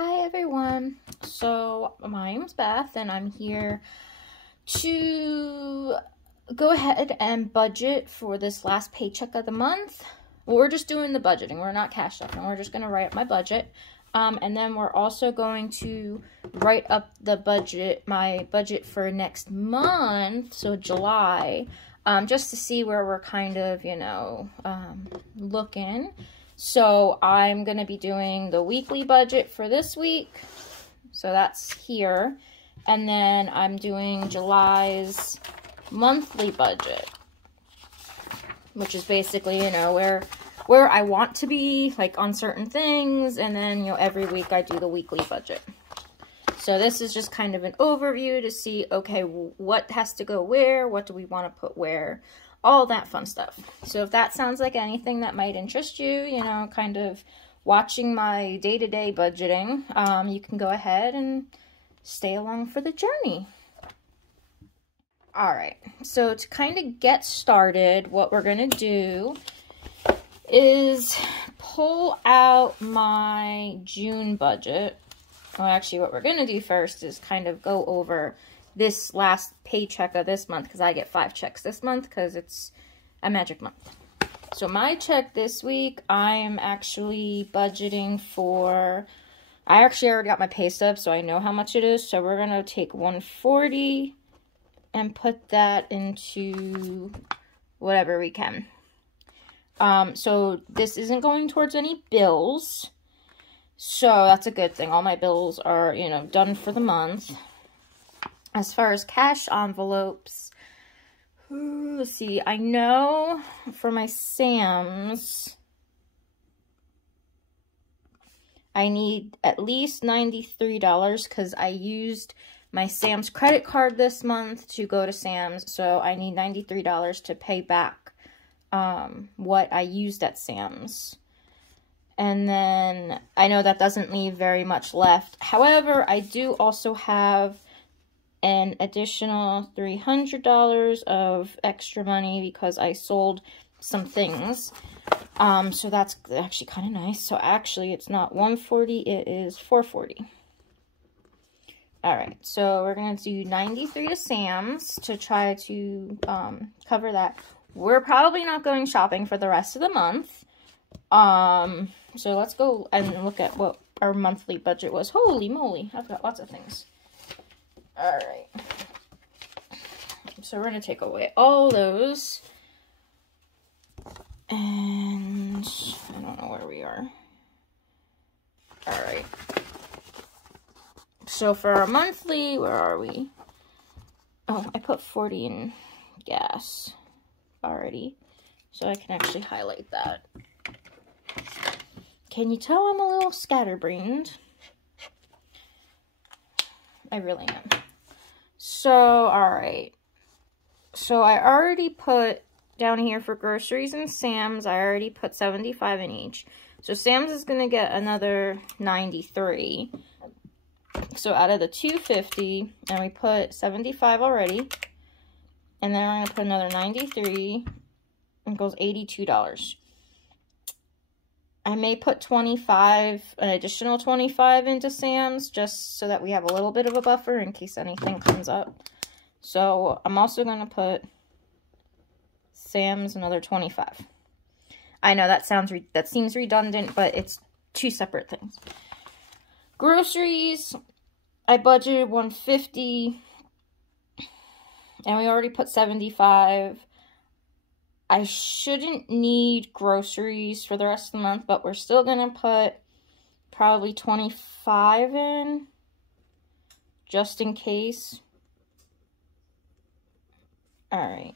Hi everyone, so my name's Beth and I'm here to go ahead and budget for this last paycheck of the month. Well, we're just doing the budgeting, we're not cash stuffing, we're just going to write up my budget. And then we're also going to write up the budget, my budget for next month, so July, just to see where we're kind of, looking. So I'm going to be doing the weekly budget for this week. So that's here. And then I'm doing July's monthly budget, which is basically, where I want to be, like, on certain things. And then, every week I do the weekly budget. So this is just kind of an overview to see, okay, what has to go where? What do we want to put where? All that fun stuff. So if that sounds like anything that might interest you, kind of watching my day-to-day budgeting, you can go ahead and stay along for the journey. All right, so to kind of get started, what we're going to do is pull out my June budget. Well, actually, what we're going to do first is kind of go over this last paycheck of this month, because I get 5 checks this month because it's a magic month. So my check this week, I'm actually budgeting for, I actually already got my pay stub, so I know how much it is. So we're going to take $140 and put that into whatever we can. So this isn't going towards any bills. So that's a good thing. All my bills are, done for the month. As far as cash envelopes, let's see, I know for my Sam's, I need at least $93 because I used my Sam's credit card this month to go to Sam's, so I need $93 to pay back what I used at Sam's. And then I know that doesn't leave very much left. However, I do also have an additional $300 of extra money because I sold some things. So that's actually kind of nice. So actually it's not $140, it is $440. All right, so we're going to do $93 to Sam's to try to cover that. We're probably not going shopping for the rest of the month. So let's go and look at what our monthly budget was. Holy moly, I've got lots of things. All right, so we're going to take away all those, and I don't know where we are. All right, so for our monthly, where are we? Oh, I put 40 in gas already, so I can actually highlight that. Can you tell I'm a little scatterbrained? I really am. So, alright. So, I already put down here for groceries and Sam's, I already put 75 in each. So, Sam's is going to get another 93. So, out of the 250, and we put 75 already. And then I'm going to put another 93. And it goes $82. I may put 25, an additional 25 into Sam's, just so that we have a little bit of a buffer in case anything comes up. So I'm also going to put Sam's another 25. I know that seems redundant, but it's 2 separate things. Groceries, I budgeted $150, and we already put 75. I shouldn't need groceries for the rest of the month, but we're still going to put probably 25 in, just in case. Alright,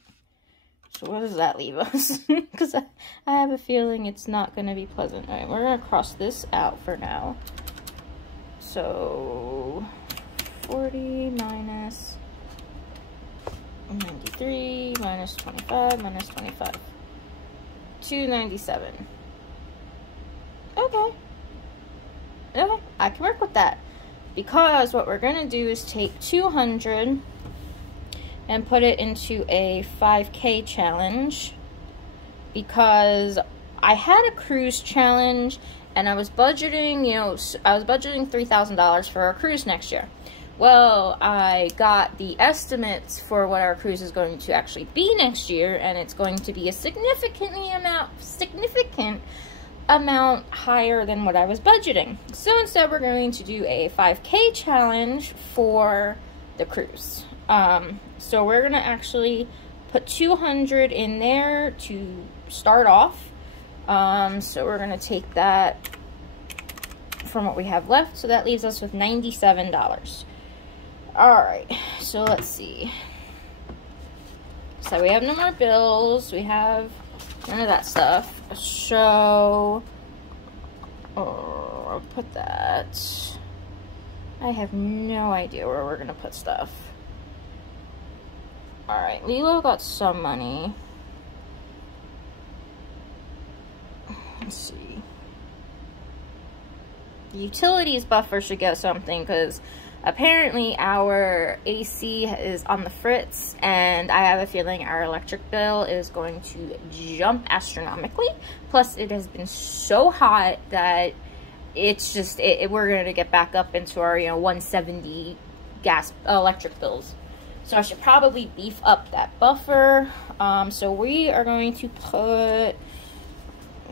so what does that leave us? Because I have a feeling it's not going to be pleasant. Alright, we're going to cross this out for now. So, 40 minus 93 minus 25 minus 25. 297. Okay. Okay, I can work with that. Because what we're going to do is take 200 and put it into a 5K challenge. Because I had a cruise challenge And I was budgeting, you know, I was budgeting $3,000 for our cruise next year. Well, I got the estimates for what our cruise is going to actually be next year, and it's going to be a significant amount higher than what I was budgeting. So instead, we're going to do a 5K challenge for the cruise. So we're going to actually put 200 in there to start off. So we're going to take that from what we have left. So that leaves us with $97. Alright, so let's see. So we have no more bills. We have none of that stuff. So, I'll put that. I have no idea where we're going to put stuff. Alright, Lilo got some money. Let's see. The utilities buffer should get something, because apparently our AC is on the fritz, and I have a feeling our electric bill is going to jump astronomically. Plus, it has been so hot that it's just, we're going to get back up into our, you know, 170 electric bills. So I should probably beef up that buffer. So we are going to put,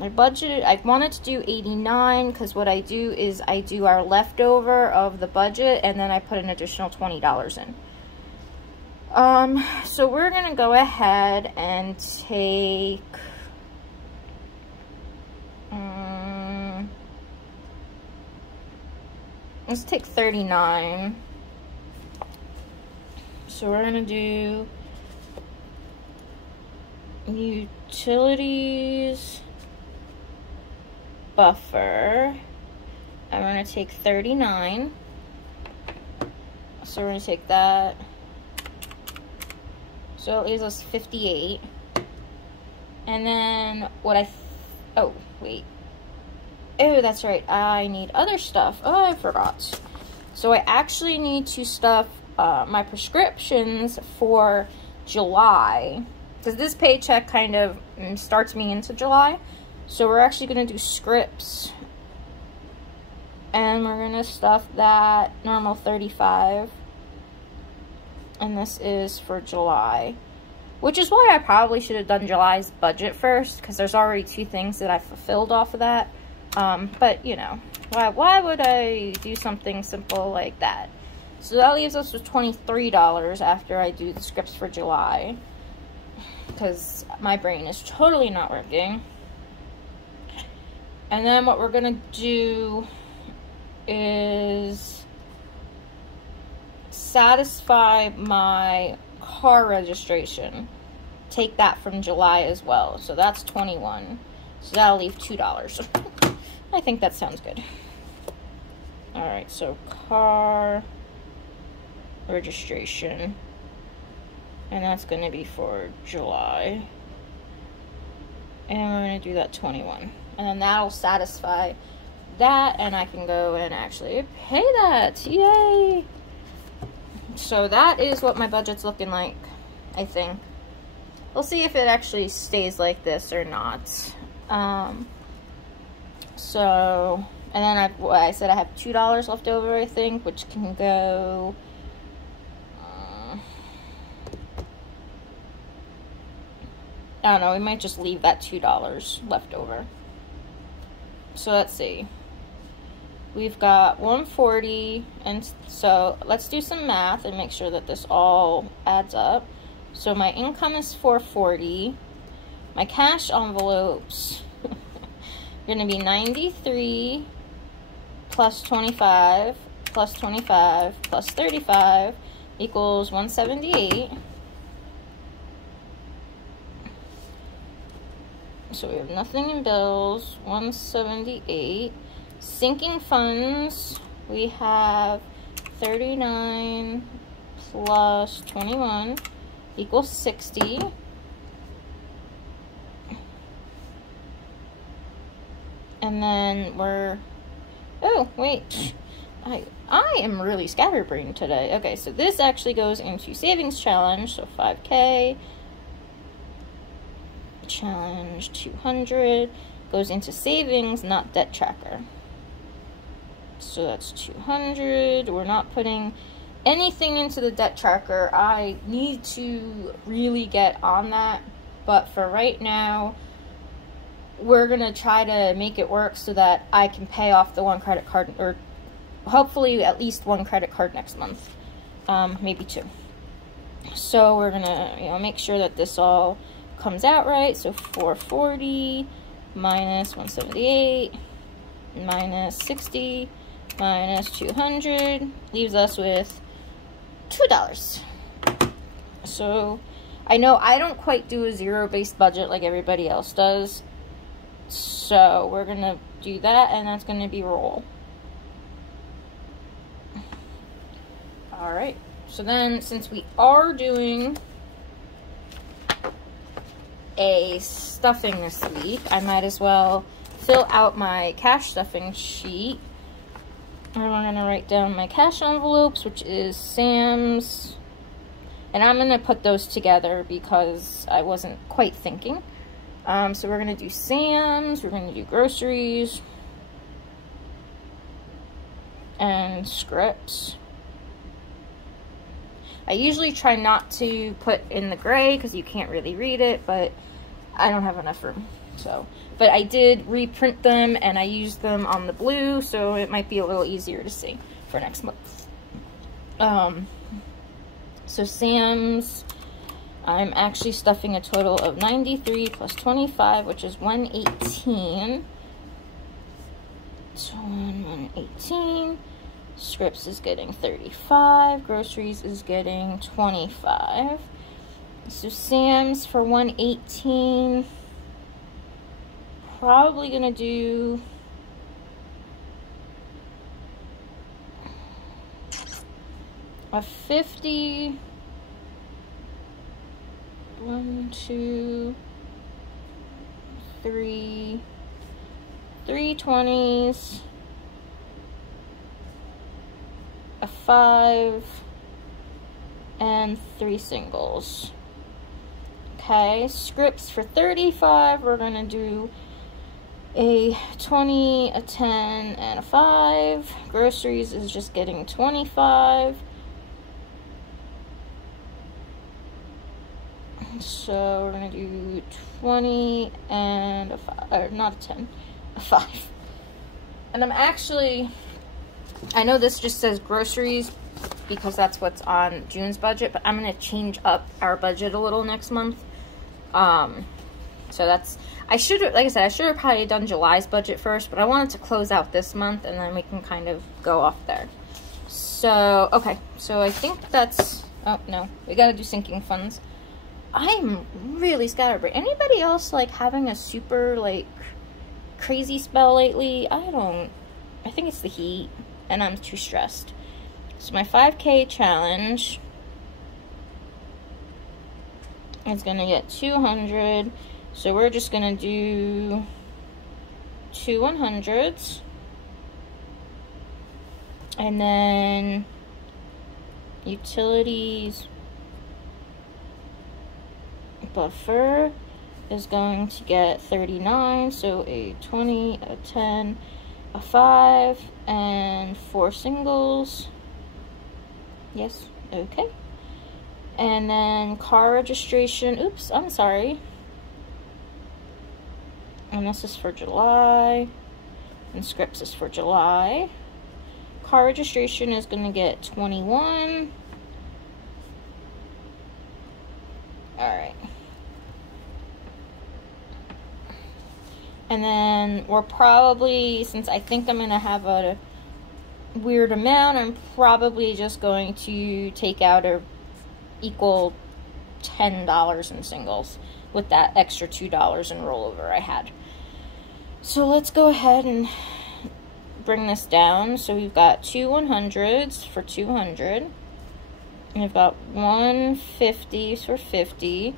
I budgeted, I wanted to do 89, because what I do is I do our leftover of the budget, and then I put an additional $20 in. So we're going to go ahead and take, let's take 39. So we're going to do utilities buffer. I'm going to take 39. So we're going to take that. So it leaves us 58. And then what oh, wait. Oh, that's right. I need other stuff. Oh, I forgot. So I actually need to stuff my prescriptions for July, because this paycheck kind of starts me into July. So we're actually going to do scripts, and we're going to stuff that normal 35, and this is for July, which is why I probably should have done July's budget first, because there's already 2 things that I fulfilled off of that. But you know, why would I do something simple like that? So that leaves us with $23 after I do the scripts for July, because my brain is totally not working. And then what we're going to do is satisfy my car registration. Take that from July as well. So that's 21. So that'll leave $2. I think that sounds good. Alright, so car registration. And that's going to be for July. And we're going to do that 21. And then that'll satisfy that, and I can go and actually pay that. Yay! So that is what my budget's looking like, I think. We'll see if it actually stays like this or not. So, and then I said I have $2 left over, I think, which can go, I don't know, we might just leave that $2 left over. So let's see. We've got 140, and so let's do some math and make sure that this all adds up. So my income is 440. My cash envelopes are going to be 93 plus 25 plus 25 plus 35 equals 178. So we have nothing in bills, 178. Sinking funds, we have 39 plus 21 equals 60. And then we're, oh, wait. I am really scatterbrained today. Okay, so this actually goes into savings challenge, so 5K. Challenge 200, goes into savings, not debt tracker. So that's 200. We're not putting anything into the debt tracker. I need to really get on that, but for right now, we're gonna try to make it work so that I can pay off the one credit card, or hopefully at least one credit card next month, maybe two. So we're gonna, make sure that this all comes out right. So 440 minus 178 minus 60 minus 200 leaves us with $2. So I know I don't quite do a zero-based budget like everybody else does. So we're gonna do that, and that's gonna be roll. All right. So then, since we are doing a stuffing this week, I might as well fill out my cash stuffing sheet. And we're going to write down my cash envelopes, which is Sam's. And I'm going to put those together because I wasn't quite thinking. So we're going to do Sam's, we're going to do groceries, and scripts. I usually try not to put in the gray because you can't really read it, but I don't have enough room. So, but I did reprint them and I used them on the blue, so it might be a little easier to see for next month. So Sam's, I'm actually stuffing a total of 93 plus 25, which is 118. So 118. Scripts is getting 35. Groceries is getting 25. So Sam's for 118. Probably gonna do a 50. 1, 2, 3. 3 20s. A 5 and 3 singles. Okay, scripts for 35, we're gonna do a 20, a 10, and a 5. Groceries is just getting 25. So we're gonna do 20 and a 5, or not a 10, a 5. And I'm actually, I know this just says groceries because that's what's on June's budget, but I'm going to change up our budget a little next month. So that's, I should have, like I said, I should have probably done July's budget first, but I wanted to close out this month and then we can kind of go off there. So, okay, so I think that's, oh no, we got to do sinking funds. I'm really scatterbrained. Anybody else like having a super like crazy spell lately? I think it's the heat and I'm too stressed. So my 5K challenge is gonna get 200. So we're just gonna do 2 100s. And then utilities buffer is going to get 39. So a 20, a 10, a 5, and 4 singles. Yes, okay. And then car registration, oops, I'm sorry. And this is for July. And scripts is for July. Car registration is going to get 21. Alright. And then we're probably, since I think I'm going to have a weird amount, I'm probably just going to take out a equal $10 in singles with that extra $2 in rollover I had. So let's go ahead and bring this down. So we've got 2 100s for 200. And we've got 150s for 50.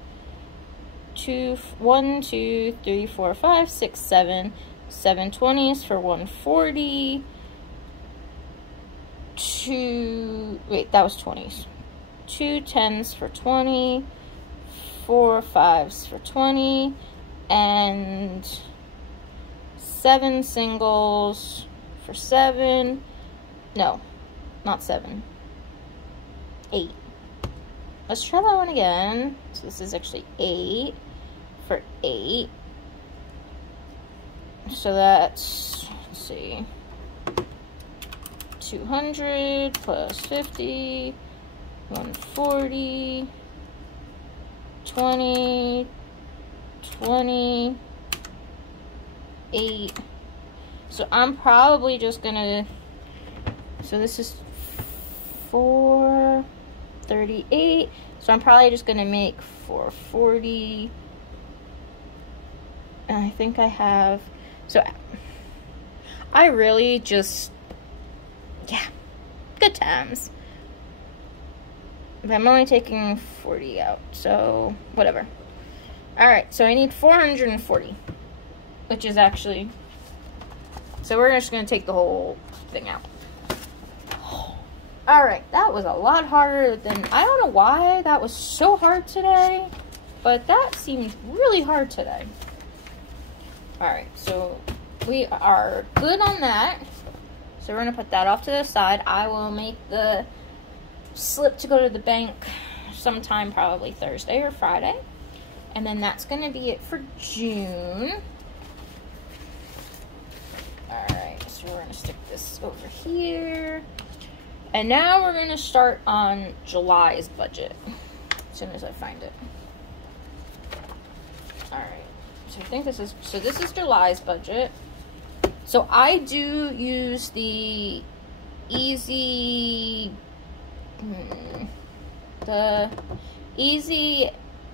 1, 2, 3, 4, 5, 6, 7. 7 20s for 140. 2, wait, that was 20s. 2 10s for 20. 4 5s for 20. And 7 singles for 7. No, not 7. 8. Let's try that one again. So this is actually 8 for 8. So that's, let's see, 200 plus 50, 140, 20, 20, 8. So I'm probably just gonna, so this is 438. So I'm probably just gonna make 440. And I think I have, so I really just, yeah, good times. But I'm only taking 40 out, so whatever. Alright, so I need 440, which is actually, so we're just going to take the whole thing out. Alright, that was a lot harder than, I don't know why that was so hard today, but that seemed really hard today. Alright, so we are good on that. So we're going to put that off to the side. I will make the slip to go to the bank sometime, probably Thursday or Friday. And then that's going to be it for June. Alright, so we're going to stick this over here. And now we're going to start on July's budget as soon as I find it. Alright, so I think this is July's budget. So I do use the Easy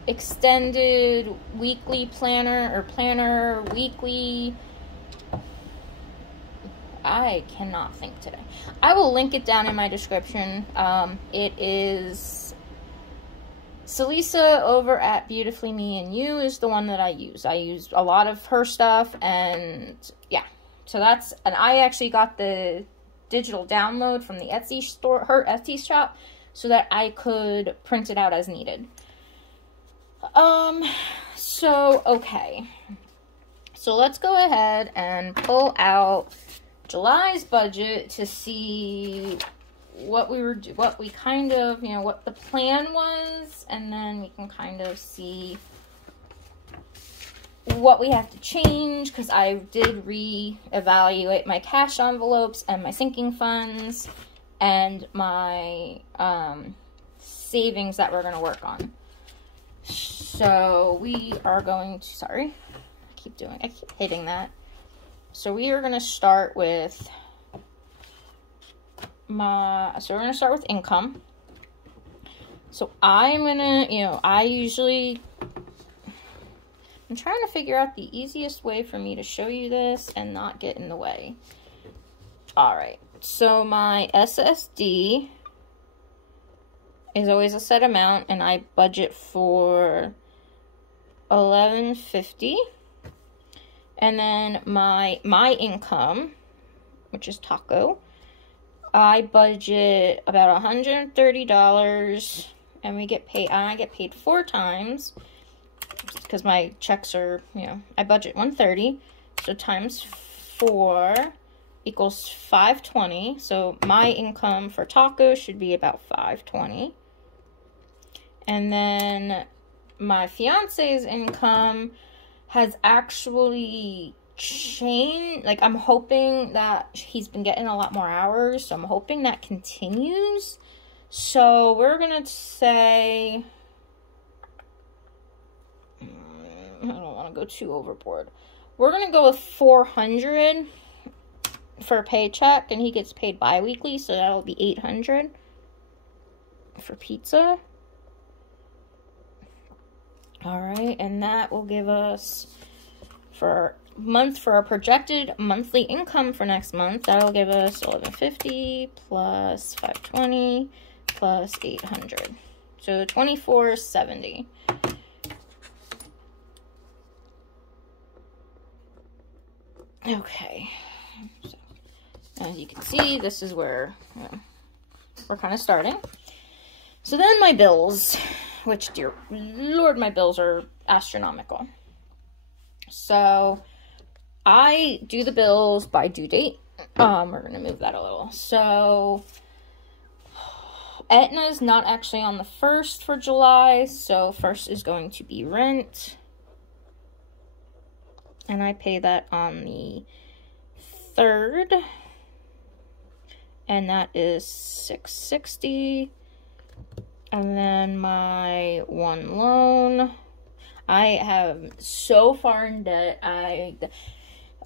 Extended Weekly Planner, or Planner Weekly. I cannot think today. I will link it down in my description. It is Celisa over at Beautifully Me and You is the one that I use. I use a lot of her stuff, and yeah. So that's, and I actually got the digital download from the Etsy store, her Etsy shop, so that I could print it out as needed. So, okay. So let's go ahead and pull out July's budget to see what we kind of, you know, what the plan was, and then we can kind of see what we have to change, because I did re-evaluate my cash envelopes and my sinking funds and my savings that we're going to work on. So we are going to, sorry, I keep hitting that. So we are going to start with we're going to start with income. So I'm going to, you know, I'm trying to figure out the easiest way for me to show you this and not get in the way. Alright, so my SSD is always a set amount, and I budget for $11.50. And then my income, which is taco, I budget about $130, and we get paid, and I get paid 4 times. Because my checks are, you know, I budget $130, so times 4 equals $520. So my income for tacos should be about $520. And then my fiance's income has actually changed. Like, I'm hoping that he's been getting a lot more hours, so I'm hoping that continues. So we're gonna say, I don't want to go too overboard. We're going to go with $400 for a paycheck, and he gets paid bi-weekly, so that'll be $800 for pizza. Alright, and that will give us, for our projected monthly income for next month, that'll give us $11.50 plus $520 plus $800. So $24.70. Okay, so as you can see, this is where, you know, we're kind of starting. So then my bills, which, dear Lord, my bills are astronomical. So I do the bills by due date. We're going to move that a little. So, Aetna is not actually on the 1st for July, so 1st is going to be rent. And I pay that on the 3rd. And that is $660. And then my one loan. I have so far in debt.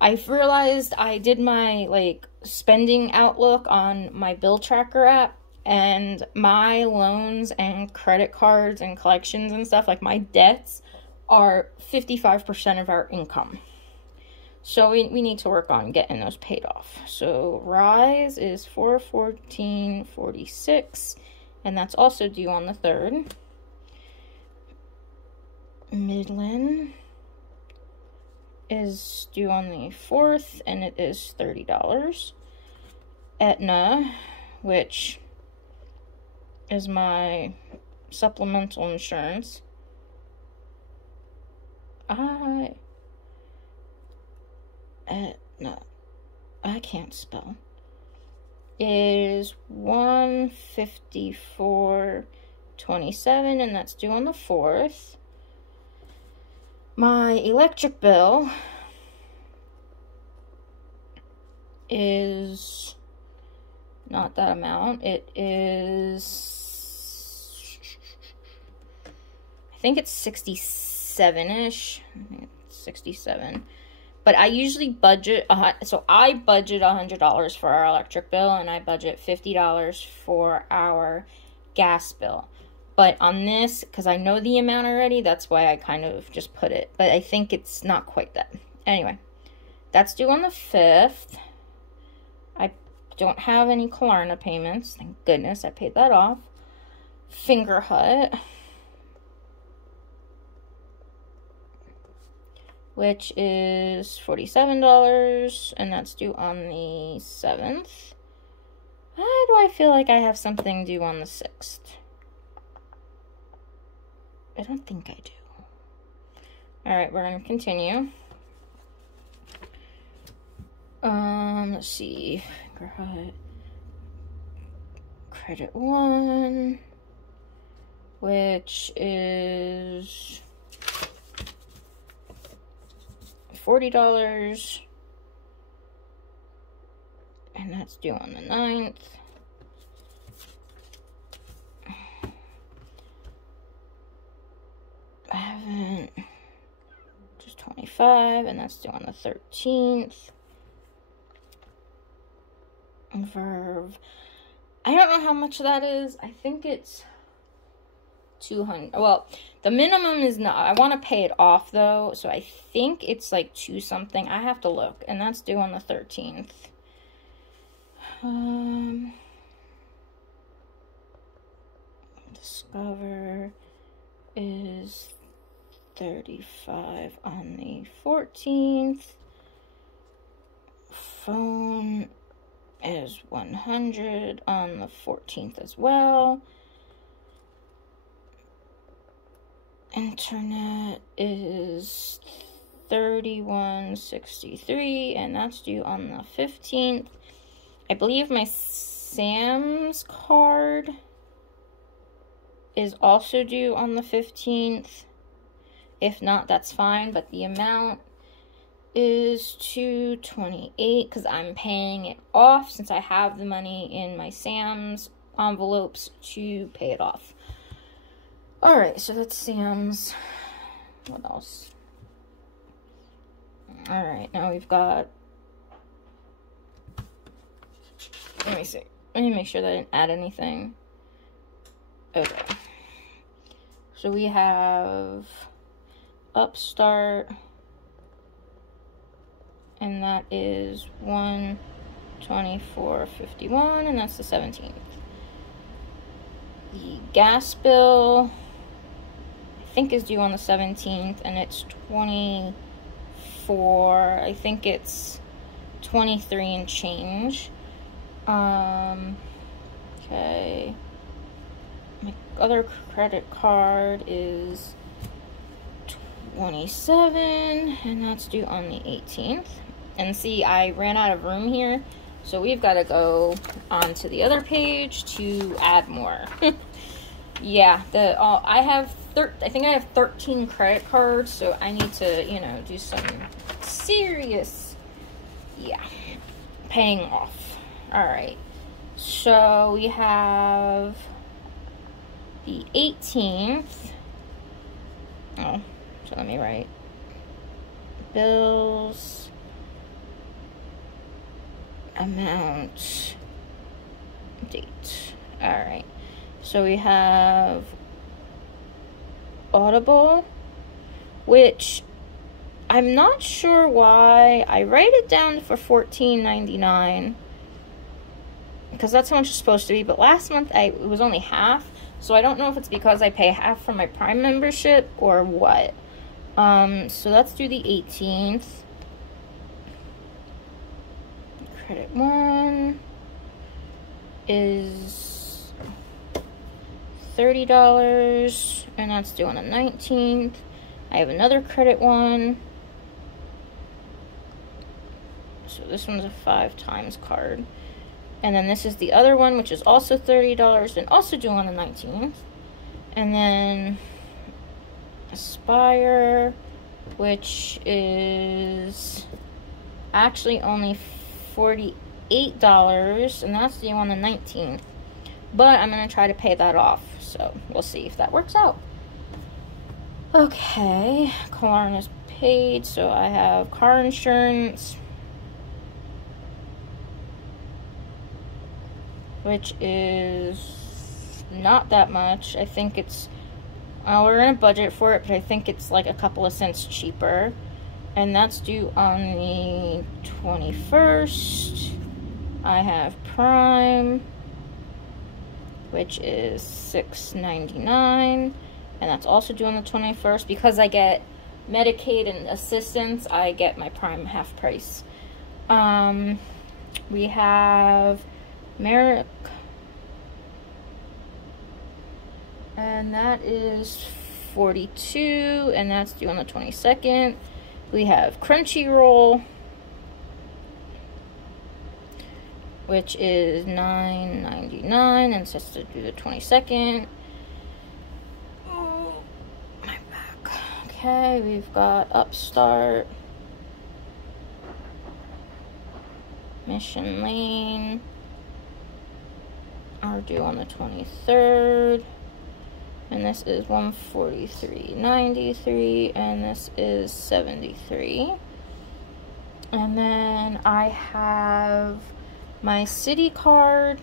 I've realized I did my like spending outlook on my bill tracker app, and my loans and credit cards and collections and stuff, like my debts, are 55% of our income. So we need to work on getting those paid off. So Rise is $414.46, and that's also due on the 3rd. Midland is due on the 4th, and it is $30. Aetna, which is my supplemental insurance, I can't spell, is $154.27, and that's due on the 4th. My electric bill is not that amount. It is, I think it's 67-ish. 67. But I usually budget, so I budget $100 for our electric bill, and I budget $50 for our gas bill. But on this, because I know the amount already, that's why I kind of just put it. But I think it's not quite that. Anyway, that's due on the 5th. I don't have any Klarna payments. Thank goodness I paid that off. Finger Hut, which is $47, and that's due on the 7th. Why do I feel like I have something due on the 6th? I don't think I do. Alright, we're going to continue. Let's see. Credit 1, which is $40, and that's due on the 9th. I haven't, just 25, and that's due on the 13th. Verve, I don't know how much that is. I think it's 200. Well, the minimum is not, I want to pay it off though, so I think it's like 2 something. I have to look, and that's due on the 13th. Discover is 35 on the 14th. Phone is 100 on the 14th as well. Internet is $31.63, and that's due on the 15th. I believe my Sam's card is also due on the 15th. If not, that's fine, but the amount is $228 because I'm paying it off since I have the money in my Sam's envelopes to pay it off. Alright, so that's Sam's. What else? Alright, now we've got, let me see. Let me make sure that I didn't add anything. Okay. So we have Upstart, and that is $124.51, and that's the 17th. The gas bill, I think, is due on the 17th, and it's 24. I think it's 23 and change. Okay. My other credit card is 27, and that's due on the 18th. And see, I ran out of room here, so we've got to go on to the other page to add more. Yeah, I think I have 13 credit cards, so I need to, you know, do some serious, yeah, paying off. All right, so we have the 18th. Oh, so let me write bills, amount, date. All right, so we have Audible, which I'm not sure why I write it down for $14.99 because that's how much it's supposed to be, but last month it was only half, so I don't know if it's because I pay half for my Prime membership or what. So let's do the 18th. Credit 1 is $30, and that's due on the 19th. I have another credit 1. So this one's a 5 times card. And then this is the other one, which is also $30 and also due on the 19th. And then Aspire, which is actually only $48, and that's due on the 19th. But I'm going to try to pay that off, so we'll see if that works out. Okay, Klarna is paid, so I have car insurance, which is not that much. I think it's, we're in a budget for it, but I think it's like a couple of cents cheaper. And that's due on the 21st. I have Prime, which is $6.99, and that's also due on the 21st. Because I get Medicaid and assistance, I get my Prime half price. We have Merrick, and that is $42, and that's due on the 22nd. We have Crunchyroll, which is $9.99, and it's just to do the 22nd. Oh, my back. Okay, we've got Upstart, Mission Lane, are due on the 23rd. And this is $143.93, and this is $73. And then I have my City card,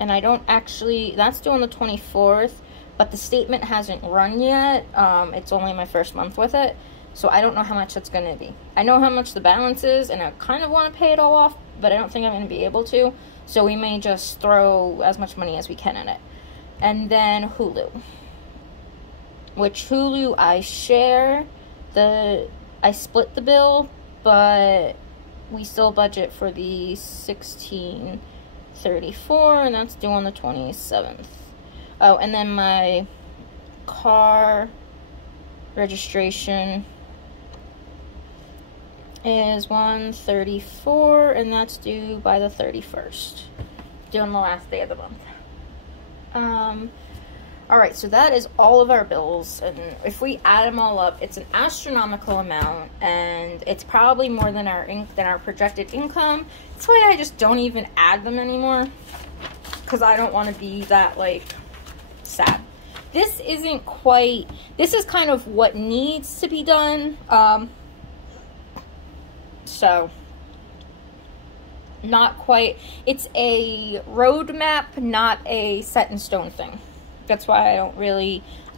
and I don't actually, that's due on the 24th, but the statement hasn't run yet. It's only my first month with it, so I don't know how much it's going to be. I know how much the balance is, and I kind of want to pay it all off, but I don't think I'm going to be able to. So we may just throw as much money as we can in it. And then Hulu, which Hulu I share. I split the bill, but we still budget for the $16.34, and that's due on the 27th. Oh, and then my car registration is $134, and that's due by the 31st, due on the last day of the month. Alright, so that is all of our bills, and if we add them all up, it's an astronomical amount, and it's probably more than our projected income. That's why I just don't even add them anymore, because I don't want to be that, like, sad. This isn't quite, this is kind of what needs to be done, so, not quite. It's a roadmap, not a set in stone thing. That's why I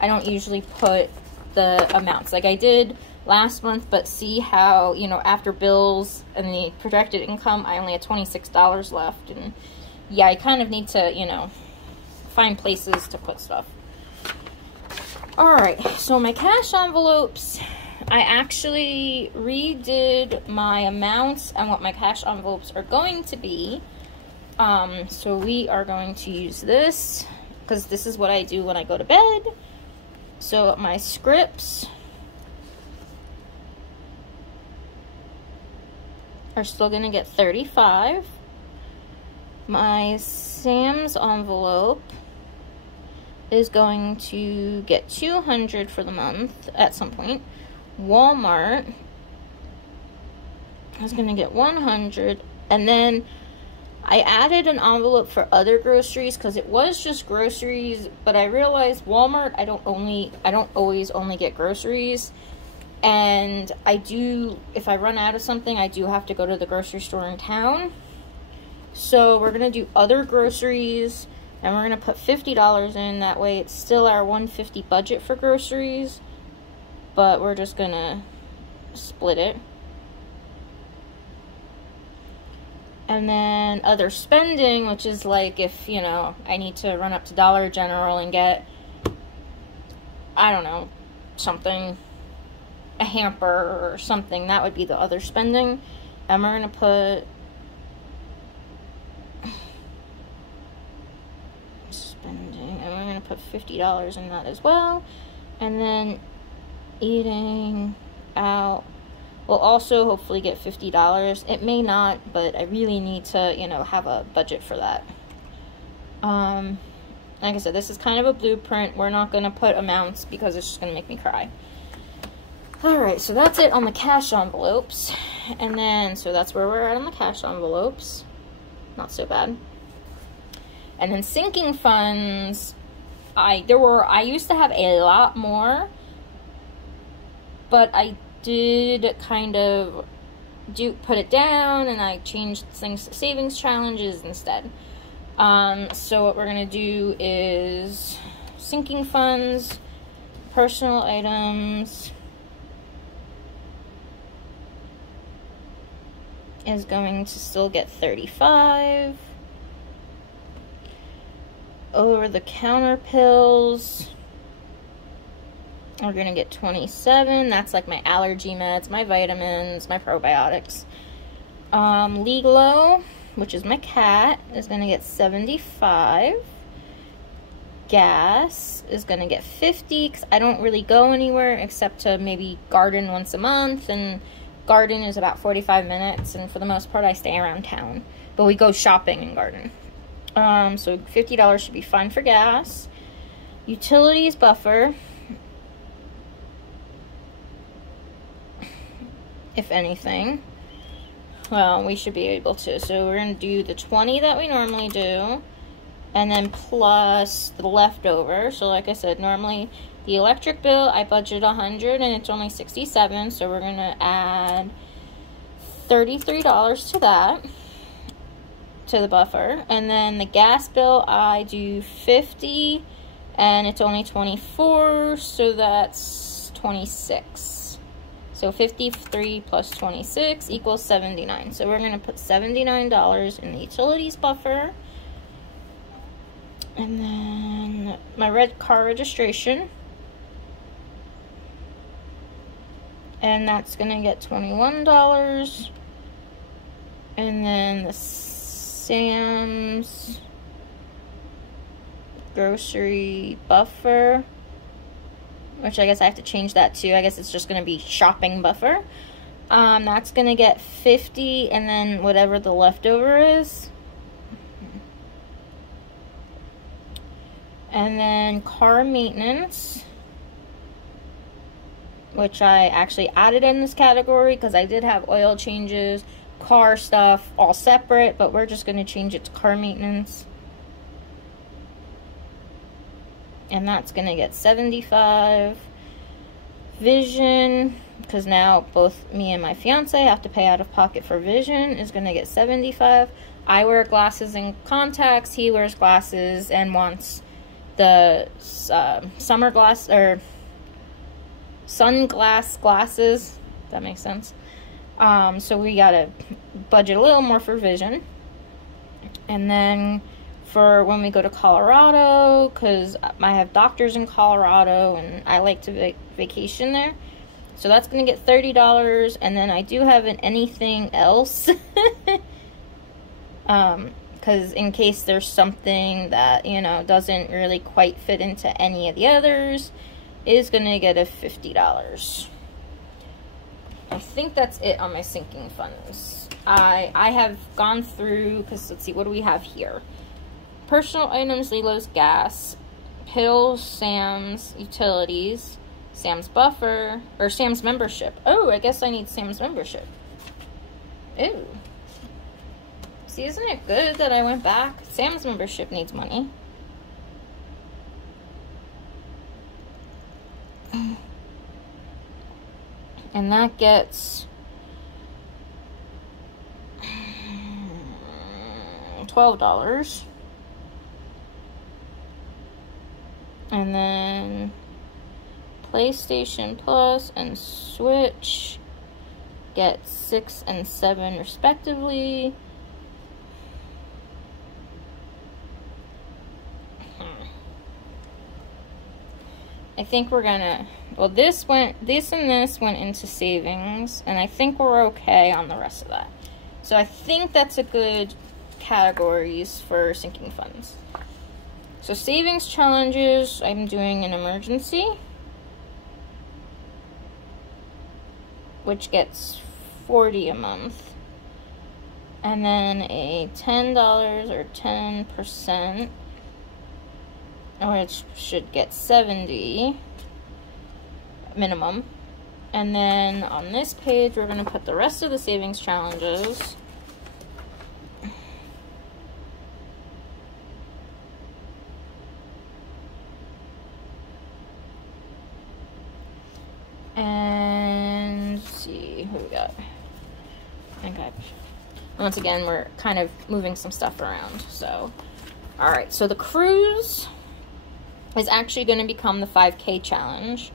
don't usually put the amounts like I did last month, but see how, you know, after bills and the projected income, I only had $26 left, and yeah, I kind of need to, you know, find places to put stuff. Alright, so my cash envelopes, I actually redid my amounts and what my cash envelopes are going to be. So we are going to use this, because this is what I do when I go to bed. So my scripts are still gonna get $35. My Sam's envelope is going to get $200 for the month at some point. Walmart is gonna get $100, and then I added an envelope for other groceries because it was just groceries, but I realized Walmart, I don't always only get groceries. And I do, if I run out of something, I do have to go to the grocery store in town. So we're going to do other groceries, and we're going to put $50 in. That way it's still our $150 budget for groceries, but we're just going to split it. And then other spending, which is like if, you know, I need to run up to Dollar General and get, I don't know, something, a hamper or something, that would be the other spending. And we're going to put spending, and we're going to put $50 in that as well. And then eating out will also hopefully get $50. It may not, but I really need to, you know, have a budget for that. Like I said, this is kind of a blueprint. We're not going to put amounts because it's just going to make me cry. Alright, so that's it on the cash envelopes. And then, so that's where we're at on the cash envelopes. Not so bad. And then sinking funds, I used to have a lot more, but I did kind of put it down, and I changed things to savings challenges instead. So what we're going to do is sinking funds, personal items is going to still get $35. Over-the-counter pills are going to get $27. That's like my allergy meds, my vitamins, my probiotics. Leglo, which is my cat, is going to get $75. Gas is going to get $50 because I don't really go anywhere except to maybe garden once a month, and garden is about 45 minutes, and for the most part I stay around town, but we go shopping and garden. So $50 should be fine for gas. Utilities buffer, if anything, well, we should be able to. So we're going to do the 20 that we normally do, and then plus the leftover. So like I said, normally the electric bill, I budget $100 and it's only $67, so we're going to add $33 to that, to the buffer. And then the gas bill, I do $50 and it's only $24, so that's $26. So 53 plus 26 equals 79. So we're going to put $79 in the utilities buffer. And then my red car registration, and that's going to get $21. And then the Sam's grocery buffer, which I guess I have to change that too. I guess it's just going to be shopping buffer. That's going to get $50, and then whatever the leftover is. And then car maintenance, which I actually added in this category because I did have oil changes, car stuff, all separate, but we're just going to change it to car maintenance. And that's going to get $75. Vision, because now both me and my fiance have to pay out of pocket for vision, is going to get $75. I wear glasses and contacts. He wears glasses and wants the summer glass, or sunglass glasses. That makes sense. So we gotta budget a little more for vision. And then for when we go to Colorado, because I have doctors in Colorado and I like to vacation there, so that's gonna get $30. And then I do have an anything else, because in case there's something that, you know, doesn't really quite fit into any of the others, is gonna get a $50. I think that's it on my sinking funds. I have gone through, because let's see, what do we have here? Personal items, Lilo's gas, pills, Sam's utilities, Sam's buffer, or Sam's membership. Oh, I guess I need Sam's membership. Ew. See, isn't it good that I went back? Sam's membership needs money. And that gets $12. And then PlayStation Plus and Switch get $6 and $7 respectively. I think we're gonna, well, this and this went into savings, and I think we're okay on the rest of that. So I think that's a good categories for sinking funds. So savings challenges, I'm doing an emergency, which gets $40 a month. And then a $10 or 10%, which should get $70 minimum. And then on this page, we're going to put the rest of the savings challenges. And let's see who we got. Okay. Once again, we're kind of moving some stuff around. So, all right. So the cruise is actually going to become the 5K challenge.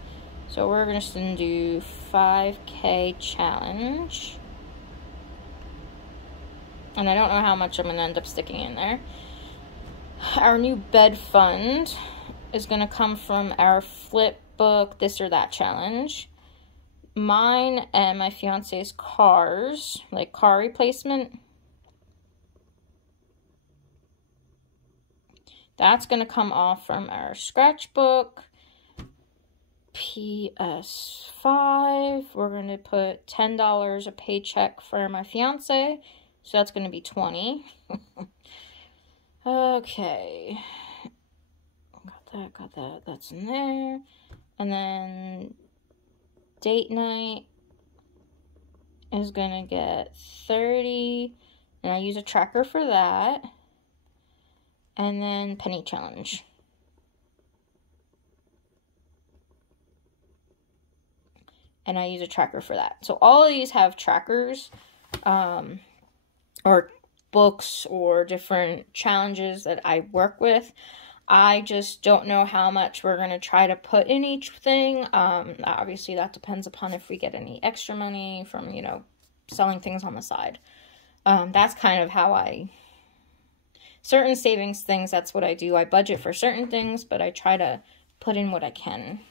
So we're just going to do 5K challenge. And I don't know how much I'm going to end up sticking in there. Our new bed fund is going to come from our flip book, this or that challenge. Mine and my fiance's cars, like car replacement. That's going to come off from our scratchbook. PS5, we're going to put $10 a paycheck for my fiance. So that's going to be $20. Okay. Got that. That's in there. And then date night is going to get $30. And I use a tracker for that. And then penny challenge. And I use a tracker for that. So all of these have trackers, or books or different challenges that I work with. I just don't know how much we're going to try to put in each thing. Obviously, that depends upon if we get any extra money from, you know, selling things on the side. That's kind of how certain savings things, that's what I do. I budget for certain things, but I try to put in what I can.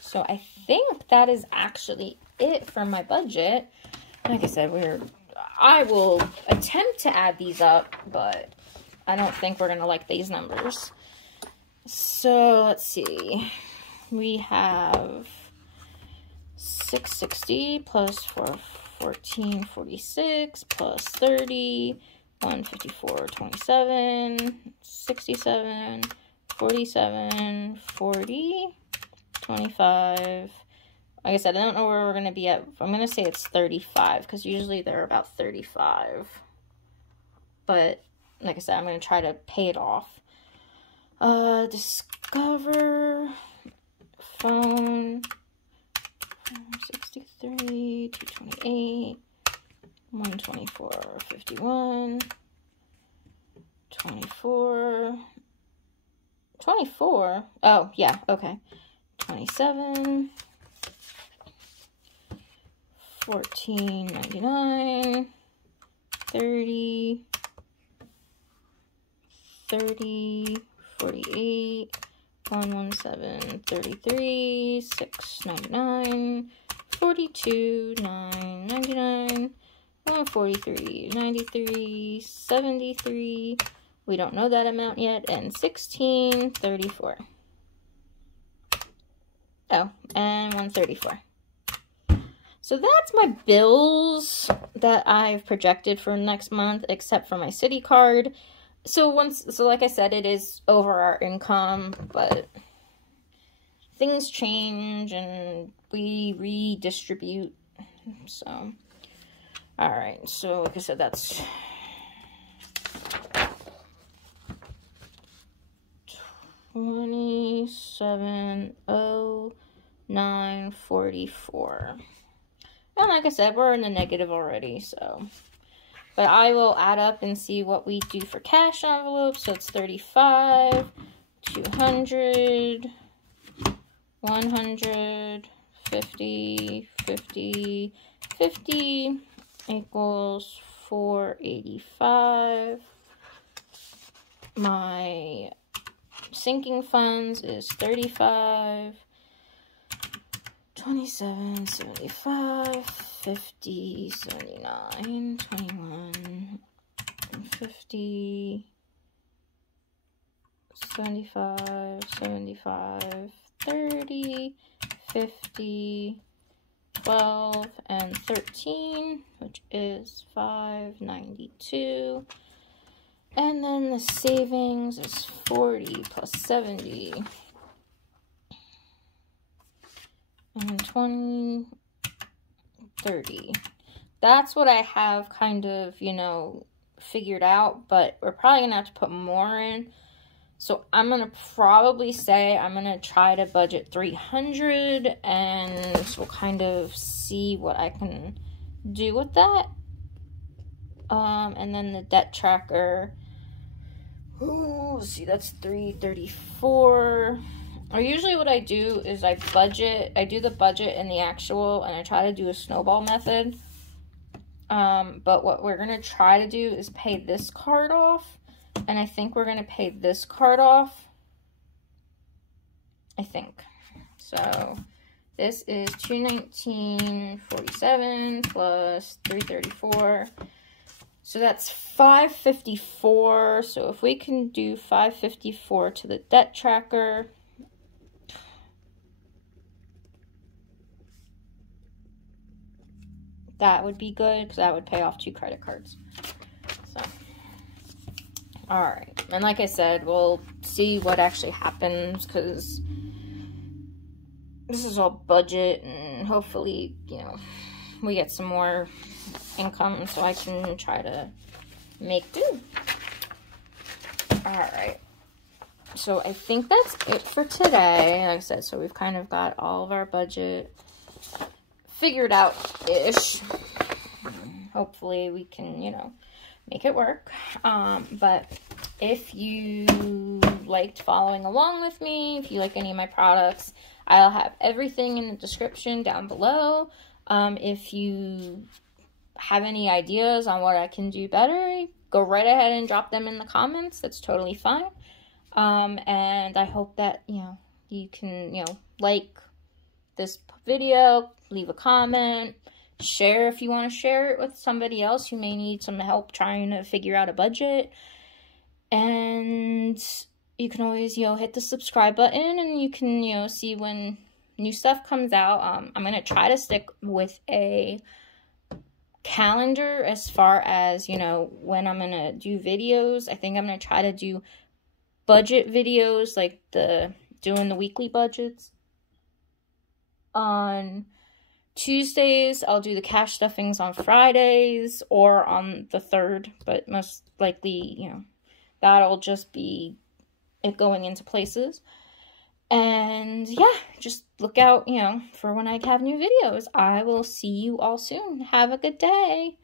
So I think that is actually it for my budget. Like I said, I will attempt to add these up, but I don't think we're going to like these numbers. So let's see. We have $660 plus $1446 plus 30, $154.27, 67, 47, 40, 25. Like I said, I don't know where we're going to be at. I'm going to say it's 35 because usually they're about 35. But like I said, I'm going to try to pay it off. Discover phone 63, 228, 124.51, 24. Oh, yeah, okay. 27, 14.99, 30, 48, 117, 33, 6.99, 42, 9.99, 143, 93, 73. We don't know that amount yet, and 16.34. Oh, and 134. So that's my bills that I've projected for next month, except for my city card. So like I said, it is over our income, but things change and we redistribute. So, all right. So like I said, that's $27,0944. And like I said, we're in the negative already, so. But I will add up and see what we do for cash envelopes. So it's 35, 200, 100, 50, 50, 50 equals 485. My sinking funds is 35, 27, 75, 50, 79, 21, 50, 75, 75, 30, 50, 12, and 13, which is 592. And then the savings is 40 plus 70. And 20, 30. That's what I have kind of, you know, figured out, but we're probably going to have to put more in. So I'm going to probably say I'm going to try to budget 300, and we'll kind of see what I can do with that. And then the debt tracker, let's see, that's 334. Or usually what I do is I do the budget and the actual, and I try to do a snowball method. But what we're going to try to do is pay this card off. And I think we're going to pay this card off. I think. So this is $219.47 plus 334. So that's 554. So if we can do 554 to the debt tracker, that would be good, because that would pay off 2 credit cards. So, all right. And like I said, we'll see what actually happens, because this is all budget, and hopefully, you know, we get some more income so I can try to make do. All right. So I think that's it for today. Like I said, so we've kind of got all of our budget figured out-ish. Hopefully we can, you know, make it work. But if you liked following along with me, if you like any of my products, I'll have everything in the description down below. If you have any ideas on what I can do better, go right ahead and drop them in the comments. That's totally fine. And I hope that, you know, you can, you know, like this video, leave a comment, share if you want to share it with somebody else who may need some help trying to figure out a budget. And you can always, you know, hit the subscribe button, and you can, you know, see when new stuff comes out. I'm going to try to stick with a calendar as far as, you know, when I'm going to do videos. I think I'm going to try to do budget videos, like doing the weekly budgets. On Tuesdays, I'll do the cash stuffings on Fridays or on the 3rd, but most likely, you know, that'll just be it going into places. And yeah, just look out, you know, for when I have new videos. I will see you all soon. Have a good day.